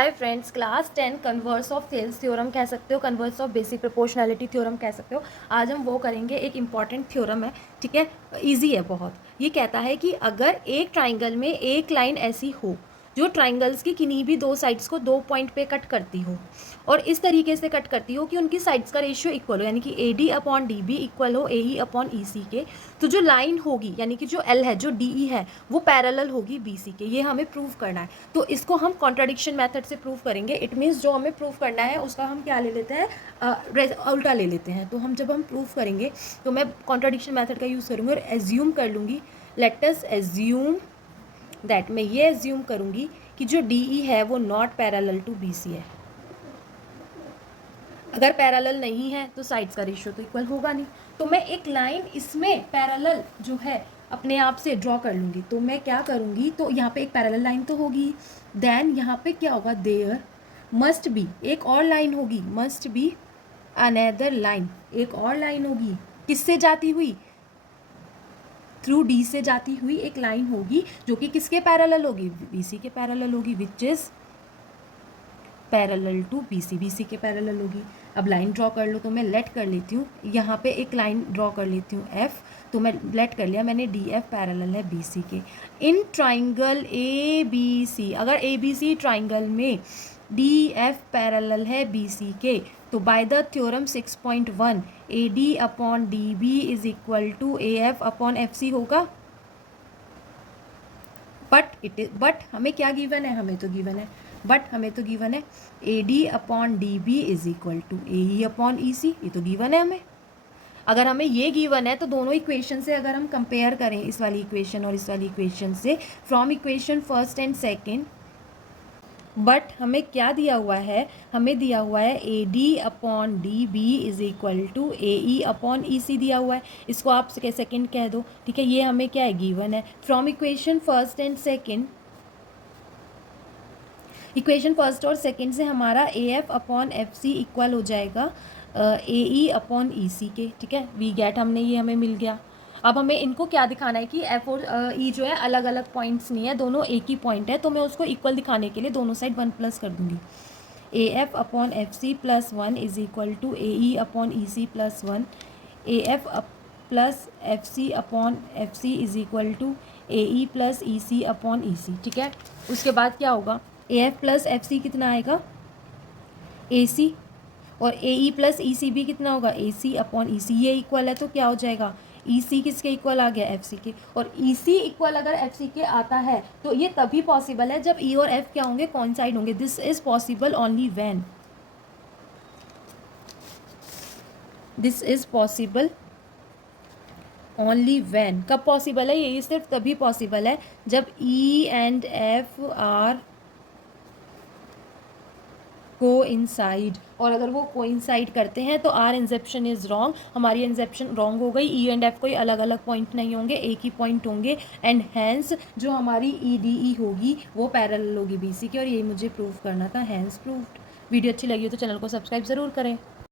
Hi friends, class 10 converse of Thales theorem कह सकते हो, converse of basic proportionality theorem कह सकते हो। आज हम वो करेंगे। एक इंपॉर्टेंट थ्योरम है, ठीक है, इजी है बहुत। ये कहता है कि अगर एक ट्राइंगल में एक लाइन ऐसी हो जो ट्राइंगल्स की किन्हीं भी दो साइड्स को दो पॉइंट पे कट करती हो और इस तरीके से कट करती हो कि उनकी साइड्स का रेशियो इक्वल हो, यानी कि A D upon D B equal हो ए ई अपॉन ई सी के, तो जो लाइन होगी यानी कि जो एल है, जो डी ई है, वो पैरेलल होगी बी सी के। ये हमें प्रूव करना है। तो इसको हम कॉन्ट्राडिक्शन मेथड से प्रूव करेंगे। इट मीन्स जो हमें प्रूव करना है उसका हम क्या ले लेते हैं, उल्टा ले लेते हैं। तो हम जब हम प्रूव करेंगे तो मैं कॉन्ट्राडिक्शन मेथड का यूज़ करूँगी और एज्यूम कर लूँगी। लेट अस एज्यूम दैट, मैं ये एज्यूम करूँगी कि जो डी ई है वो not parallel to B C है। अगर पैरेलल नहीं है तो साइड्स का रेशियो तो इक्वल होगा नहीं। तो मैं एक लाइन इसमें पैरेलल जो है अपने आप से ड्रॉ कर लूँगी। तो मैं क्या करूँगी, तो यहाँ पे एक पैरेलल लाइन तो होगी, देन यहाँ पे क्या होगा, देयर मस्ट बी एक और लाइन होगी, मस्ट बी अनदर लाइन, एक और लाइन होगी किससे जाती हुई, थ्रू डी से जाती हुई एक लाइन होगी जो कि किसके पैरेलल होगी, बी सी के पैरेलल होगी, which is parallel to B C के पैरेलल होगी। अब लाइन ड्रॉ कर लो, तो मैं लेट कर लेती हूँ, यहाँ पे एक लाइन ड्रॉ कर लेती हूँ एफ, तो मैं लेट कर लिया मैंने, डी एफ पैरेलल है बी सी के। In triangle A B C, अगर ए बी सी ट्राइंगल में डी एफ पैरेलल है बी सी के, तो by the theorem 6.1 A D upon D B is equal to A F upon F C होगा। But हमें क्या given है, हमें तो गिवन है A D upon D B is equal to A E upon E C, ये तो given है हमें। अगर हमें ये गिवन है तो दोनों इक्वेशन से अगर हम कंपेयर करें, इस वाली इक्वेशन और इस वाली इक्वेशन से, from equation first and second, but हमें क्या दिया हुआ है, हमें दिया हुआ है A D upon D B is equal to A E upon E C दिया हुआ है। इसको आप सेकेंड कह दो, ठीक है। ये हमें क्या है, गिवन है। From equation first and second, equation first और सेकेंड से हमारा A F upon F C equal हो जाएगा ए ई अपॉन ई सी के, ठीक है। वी गेट हमने ये हमें मिल गया। अब हमें इनको क्या दिखाना है कि एफ और ई जो है अलग अलग पॉइंट्स नहीं है, दोनों एक ही पॉइंट है। तो मैं उसको इक्वल दिखाने के लिए दोनों साइड 1 प्लस कर दूंगी। A F upon F C plus 1 is equal to A E upon E C plus 1, A F plus F C upon F C is equal to A E plus E C upon E C, ठीक है। उसके बाद क्या होगा, A F plus F C कितना आएगा, ए सी, और ए E plus E सी भी कितना होगा, ए सी अपॉन ई सी। ये इक्वल है तो क्या हो जाएगा, ई सी किसके इक्वल आ गया, एफ सी के। और ई सी इक्वल अगर एफ सी के आता है तो ये तभी पॉसिबल है जब ई और एफ क्या होंगे, कॉन्साइड होंगे। This is possible only when, this is possible only when, कब पॉसिबल है ये सिर्फ तभी पॉसिबल है जब E and F R coincide. और अगर वो कोइंसाइड करते हैं तो आर इंसेप्शन इज रॉन्ग, हमारी इंसेप्शन रॉन्ग हो गई। ई एंड एफ कोई अलग अलग पॉइंट नहीं होंगे, एक ही पॉइंट होंगे। एंड हैंस जो हमारी ई डी ई होगी वो पैरेलल होगी बी सी की, और यही मुझे प्रूव करना था। Hence proved. वीडियो अच्छी लगी हो तो चैनल को सब्सक्राइब ज़रूर करें।